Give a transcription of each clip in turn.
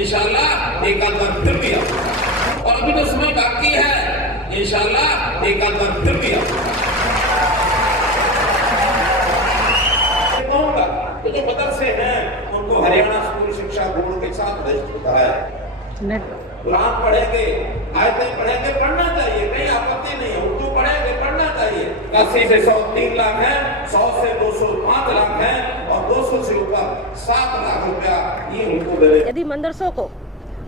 इंशाल्लाह एक आध बार फिर भी आओ। और अभी तो समय बाकी है, इंशाल्लाह एक आध बार फिर भी आओ। कहूंगा कि जो मदरसे हैं उनको हरियाणा स्कूल शिक्षा बोर्ड के साथ रजिस्टर कराया। कुरान पढ़ेंगे, आयतें पढ़ेंगे, पढ़ना चाहिए, कहीं आपत्ति नहीं है। उर्दू पढ़ेंगे, पढ़ना चाहिए। 80 से 100 3 लाख है, 100 से 200 5 लाख है, और 200 से ऊपर 7 लाख रुपया ये उनको दे। यदि मदरसों को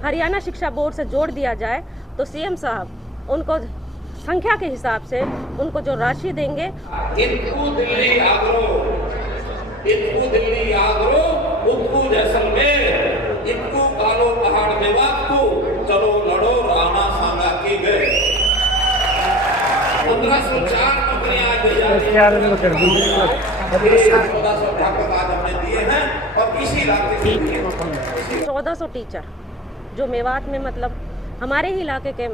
हरियाणा शिक्षा बोर्ड से जोड़ दिया जाए तो सीएम साहब उनको संख्या के हिसाब से उनको जो राशि देंगे। इनको दिल्ली आगरो, इनको दिल्ली आगरो, उनको जैसलमेर, इनको कालो पहाड़ मेवात को चलो लड़ो राना सांगा की गए। 1504 नौकरियां दी जाती हैं, 1400 अध्यापक आज हमने दिए हैं और इसी इलाके से दिए। 1400 टीचर जो मेवात में, मतलब हमारे ही इलाके के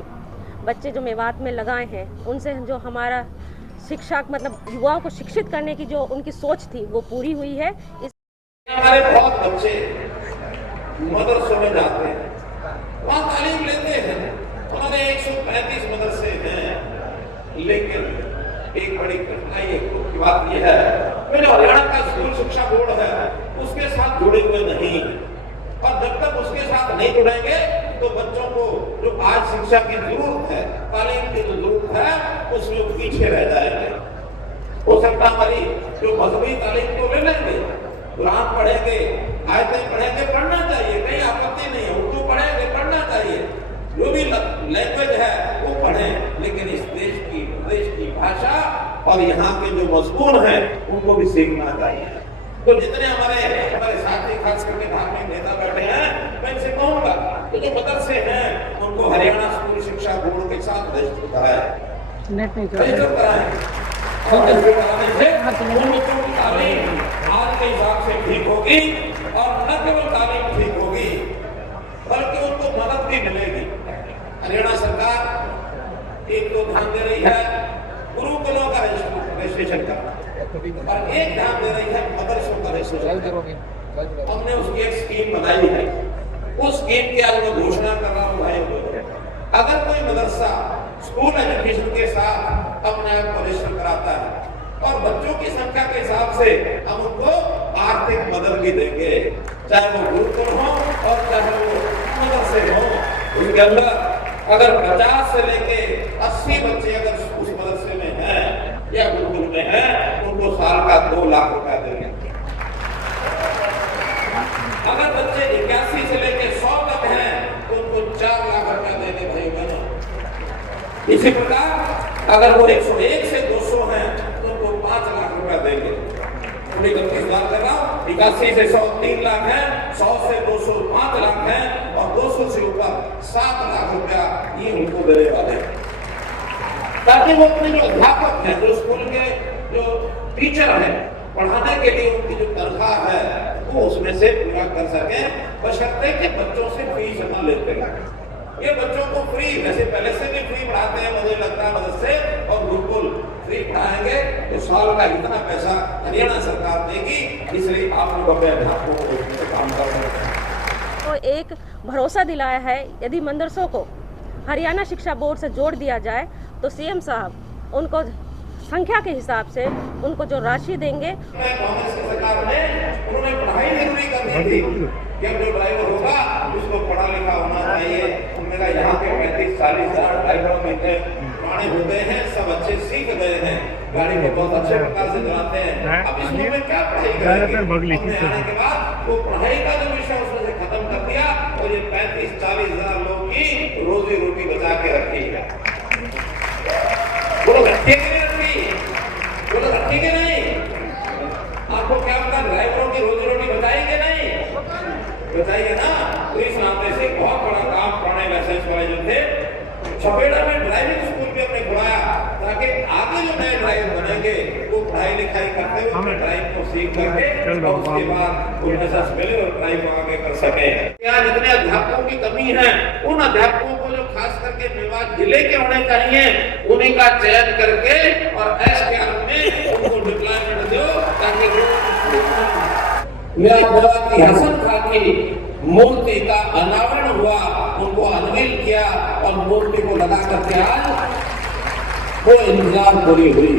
बच्चे जो मेवात में लगाए हैं, उनसे जो हमारा शिक्षा, मतलब युवाओं को शिक्षित करने की जो उनकी सोच थी वो पूरी हुई है। हमारे बहुत बच्चे मदरसों में जाते हैं, वहाँ तालीम लेते हैं। हमारे 135 मदरसे हैं, लेकिन एक बड़ी कठिनाई की बात यह है कि जो हरियाणा का स्कूल शिक्षा बोर्ड है उसके साथ जुड़े हुए नहीं, और जब तक उसके साथ नहीं जुड़ेंगे तो बच्चों को जो आज शिक्षा की जरूरत है, तालीम की जो जरूरत है, उसमें वो पीछे रह जाएंगे। हो सकता हमारी जो मजहबी तालीम को ले लेंगे, कुरान पढ़ेंगे, आयतें पढ़ेंगे, पढ़ना चाहिए, कहीं आपत्ति नहीं है। उर्दू पढ़ेंगे, पढ़ना चाहिए, जो भी लैंग्वेज है वो पढ़ें, लेकिन इस देश की प्रदेश की भाषा और यहाँ के जो मजमून है उनको भी सीखना चाहिए। तो जितने हमारे साथी खास करके धार्मिक नेता बैठे हैं, मैं इनसे कहूंगा कि जो मदरसे हैं उनको हरियाणा स्कूल शिक्षा बोर्ड के साथ रजिस्टर कराया, रजिस्टर कराएं। और रजिस्टर कराने से उन बच्चों की तालीम आज के हिसाब से ठीक होगी, और न केवल तालीम ठीक होगी बल्कि उनको मदद भी मिलेगी। हरियाणा सरकार एक तो ध्यान दे रही है गुरुकुलों का रजिस्ट्रेशन करना, और एक ध्यान दे रही है मदरसों का रजिस्ट्रेशन। हमने उसकी एक स्कीम बनाई है, उस स्कीम की आज मैं घोषणा कर रहा हूँ भाई। अगर कोई मदरसा स्कूल एजुकेशन के साथ अपने आप को रजिस्टर कराता है और बच्चों की संख्या के हिसाब से हम उनको आर्थिक मदद भी देंगे, चाहे वो गुरुकुल हो और चाहे वो मदरसे हो। उसके अंदर अगर 50 से लेके 80 बच्चे अगर उस मदरसे में हैं या गुरुकुल में हैं, उनको साल का 2 लाख रुपया देंगे। अगर बच्चे 81 से लेके 100 तक हैं तो उनको 4 लाख रुपया देंगे भाई बहनों। इसी प्रकार अगर वो 101 से 200 हैं तो उनको 5 लाख रुपया देंगे। पूरी 31 बात कर रहा हूँ, 81 से 100 3 लाख है, 100 से 200 5 लाख है, और 200 से ऊपर 7 लाख रुपया ये उनको देने वाले हैं, ताकि वो अपने जो अध्यापक हैं, जो स्कूल के जो टीचर हैं, पढ़ाने के लिए उनकी जो तनख्वाह है वो उसमें से पूरा कर सके, बशर्ते कि बच्चों से फीस न लेते हैं। ये बच्चों को फ्री, वैसे पहले से भी फ्री पढ़ाते हैं, मुझे लगता है मदद से, और बिल्कुल फ्री पढ़ाएंगे तो साल का इतना पैसा हरियाणा सरकार देगी, इसलिए आप लोग अपने अध्यापकों को काम कर सकते हैं। तो एक भरोसा दिलाया है, यदि मदरसों को हरियाणा शिक्षा बोर्ड से जोड़ दिया जाए तो सीएम साहब उनको संख्या के हिसाब से उनको जो राशि देंगे। कांग्रेस की सरकार ने उन्होंने पढ़ाई जरूरी कर दी थी कि अब जो ड्राइवर होगा उसको पढ़ा लिखा होना चाहिए। मेरा यहाँ के 35-40 हजार ड्राइवरों में पुराने हो गए हैं, सब अच्छे सीख गए हैं, गाड़ी को बहुत अच्छे प्रकार से चलाते हैं। अब इसमें में क्या पढ़ाई करेंगे? आने के बाद वो पढ़ाई का जो विषय उसमें से खत्म कर दिया, और ये 35-40 हजार लोग की रोजी रोटी बचा के रखी है। वो लोग रखेंगे नहीं, वो लोग रखेंगे नहीं। आपको क्या पता ड्राइवरों की रोजी रोटी बचाएंगे नहीं? बताइए ना। तो इस नाते से बहुत बड़ा काम पुराने लाइसेंस वाले जो थे, छपेड़ा में ड्राइविंग स्कूल भी हमने खुलाया, ताकि आगे जो नए ड्राइवर बनेंगे वो पढ़ाई लिखाई करते हुए अपने ड्राइव को सीख करके और उसके बाद वो लाइसेंस मिले और ड्राइव को आगे कर सके। यहाँ जितने अध्यापकों की कमी है, उन अध्यापकों को जो खास करके मेवात जिले के होने चाहिए, उन्हीं का चयन करके और एसकेआर में उनको डिप्लॉयमेंट दो, ताकि मेरा की हसन खां की मूर्ति का अनावरण हुआ, उनको अनवील किया और मूर्ति को लगा करके आज वो इंतजार पूरी हुई।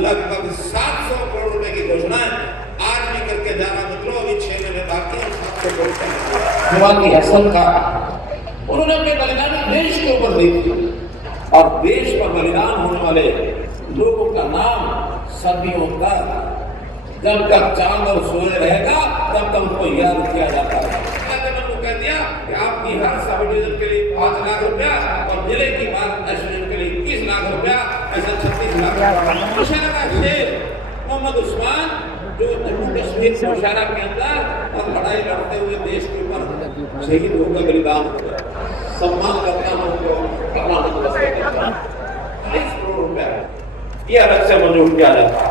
लगभग 700 करोड़ रुपए की घोषणा आज भी करके जा रहा, मतलब अभी 6 महीने बाकी है। 700 करोड़ मेरा की हसन खां उन्होंने अपने बलिदान देश के ऊपर दी थी और देश पर बलिदान होने वाले लोगों का नाम सदियों तक, जब तक चांद और सूर्य रहेगा तब तक उनको याद किया जाता है। उनको कह दिया कि आपकी हर सब डिवीजन के लिए 5 लाख रुपया और जिले की बात एसडीएम के लिए 21 लाख रुपया, ऐसा 36 लाख। मुशर्रफ का शेर मोहम्मद उस्मान जो जम्मू कश्मीर मुशर्रफ के अंदर और लड़ाई लड़ते हुए देश के ऊपर शहीद होकर बलिदान हो गया। सम्मान करता हूं उनको, 40 करोड़ रुपया ये अलग से मंजूर किया जाता है।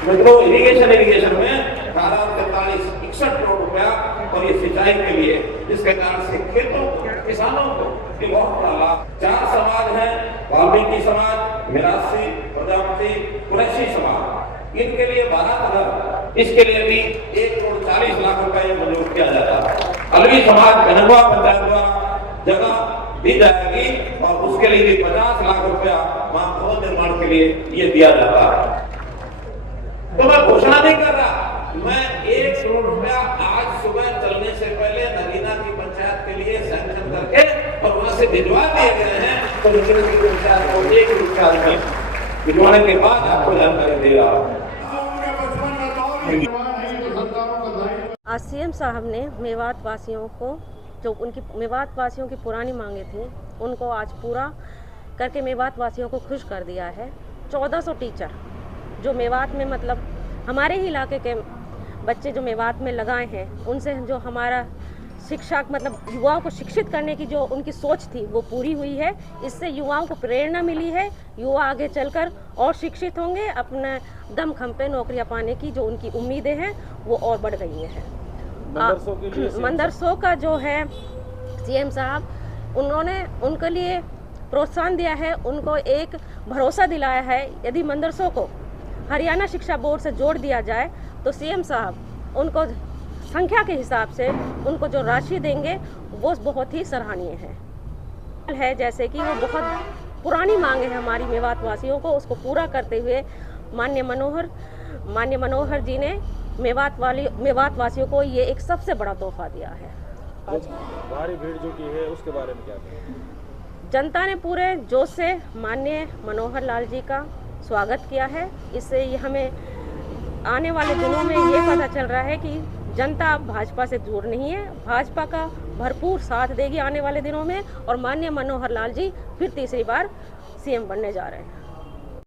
मित्रों, इरिगेशन में 18 और 43 61 करोड़ रुपया और ये सिंचाई के लिए, जिसके कारण से खेतों को, किसानों को ये बहुत बड़ा लाभ। 4 समाज हैं, वाल्मीकि समाज, मिरासी, प्रजापति, कुरैशी समाज, इनके लिए 12 इसके लिए भी 1 करोड़ 40 लाख रुपए मंजूर किया जाता है। अलवी समाज गनगवा पंचायत द्वारा जगह दी जाएगी और उसके लिए भी 50 लाख रुपया वहां भवन निर्माण के लिए ये दिया जाता है। तो मैं घोषणा नहीं कर रहा, मैं 1 करोड़ रुपया आज सुबह चलने से पहले नगीना की पंचायत के लिए सैंक्शन करके और वहां से भिजवा दिए गए हैं। तो नगीना की पंचायत को 1 रुपया भिजवाने के बाद आपको जानकारी दे रहा हूँ। आज सीएम साहब ने मेवात वासियों को, जो उनकी मेवात वासियों की पुरानी मांगे थी, उनको आज पूरा करके मेवात वासियों को खुश कर दिया है। 1400 टीचर जो मेवात में, मतलब हमारे ही इलाके के बच्चे जो मेवात में लगाए हैं, उनसे जो हमारा शिक्षा, मतलब युवाओं को शिक्षित करने की जो उनकी सोच थी वो पूरी हुई है। इससे युवाओं को प्रेरणा मिली है, युवा आगे चलकर और शिक्षित होंगे, अपने दमखम पे नौकरियां पाने की जो उनकी उम्मीदें हैं वो और बढ़ गई हैं। मदरसों का जो है सीएम साहब, उन्होंने उनके लिए प्रोत्साहन दिया है, उनको एक भरोसा दिलाया है। यदि मदरसों को हरियाणा शिक्षा बोर्ड से जोड़ दिया जाए तो सीएम साहब उनको संख्या के हिसाब से उनको जो राशि देंगे वो बहुत ही सराहनीय है। जैसे कि वो बहुत पुरानी मांग है हमारी मेवात वासियों को, उसको पूरा करते हुए माननीय मनोहर जी ने मेवात वासियों को ये एक सबसे बड़ा तोहफा दिया है। भारी भीड़ जो की है उसके बारे में क्या कहें? जनता ने पूरे जोश से माननीय मनोहर लाल जी का स्वागत किया है। इससे ये हमें आने वाले दिनों में ये पता चल रहा है कि जनता अब भाजपा से दूर नहीं है, भाजपा का भरपूर साथ देगी आने वाले दिनों में और माननीय मनोहर लाल जी फिर तीसरी बार सीएम बनने जा रहे हैं।